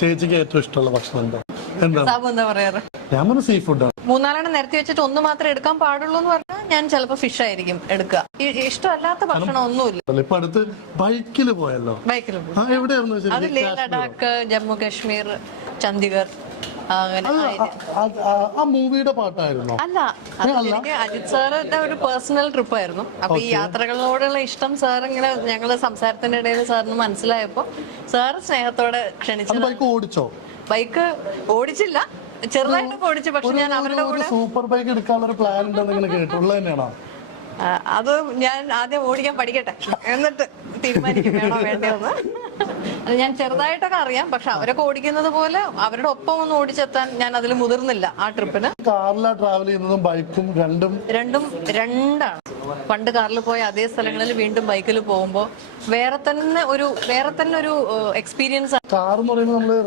ചേച്ചിക്ക് ഏറ്റവും ഇഷ്ടമുള്ള ഭക്ഷണം എന്താ? സാബു എന്താ പറയാറ്? ഞാൻ പറഞ്ഞ സീ ഫുഡാണ്. 3-4 നിരത്തി വെച്ചിട്ട് ഒന്ന് മാത്രമേ എടുക്കാൻ പാടുള്ളൂ എന്ന് പറഞ്ഞാൽ ഞാൻ ചിലപ്പോ ഫിഷ് ആയിരിക്കും എടുക്കുക. ഇഷ്ടമല്ലാത്ത ഭക്ഷണം ഒന്നുമില്ല. ഇപ്പൊ അടുത്ത് ബൈക്കിൽ പോയല്ലോ. ബൈക്കിൽ എവിടെയായിരുന്നു അത് ലേ ലഡാക്ക്, ജമ്മു കാശ്മീർ, ചണ്ഡീഗഡ്. ആ മൂവിയുടെ പാട്ടായിരുന്നോ? അല്ല, എനിക്ക് അജിത് സാറിന്റെ ഒരു പേഴ്സണൽ ട്രിപ്പ് ആയിരുന്നു. അപ്പൊ ഈ യാത്രകളോടുള്ള ഇഷ്ടം സാർ ഇങ്ങനെ ഞങ്ങള് സംസാരത്തിന്റെ ഇടയിൽ സാറിന് മനസ്സിലായപ്പോ സാറ് സ്നേഹത്തോടെ ക്ഷണിച്ചു. ബൈക്ക് ഓടിച്ചോ? ബൈക്ക് ഓടിച്ചില്ല, ചെറുതായിട്ടൊക്കെ ഓടിച്ചു. പക്ഷെ ഞാൻ അവരുടെ കൂടെ സൂപ്പർ ബൈക്ക് എടുക്കാനുള്ള ഒരു പ്ലാൻ ഉണ്ടെന്ന് കേട്ടുള്ളത് തന്നെയാണോ? അത് ഞാൻ ആദ്യം ഓടിക്കാൻ പഠിക്കട്ടെ, എന്നിട്ട് തീരുമാനിക്കും വേണോ വേണ്ടോന്ന്. അത് ഞാൻ ചെറുതായിട്ടൊക്കെ അറിയാം, പക്ഷെ അവരൊക്കെ ഓടിക്കുന്നത് പോലെ അവരുടെ ഒപ്പം ഒന്ന് ഓടിച്ചെത്താൻ ഞാൻ അതിൽ മുതിർന്നില്ല ആ ട്രിപ്പിന്. കാറിലാണ് ട്രാവൽ ചെയ്യുന്നതും ബൈക്കും രണ്ടാണ്. പണ്ട് കാറിൽ പോയ അതേ സ്ഥലങ്ങളിൽ വീണ്ടും ബൈക്കിൽ പോകുമ്പോൾ വേറെ തന്നെ ഒരു എക്സ്പീരിയൻസ്. കാർ എന്ന് പറയുമ്പോൾ നമ്മള്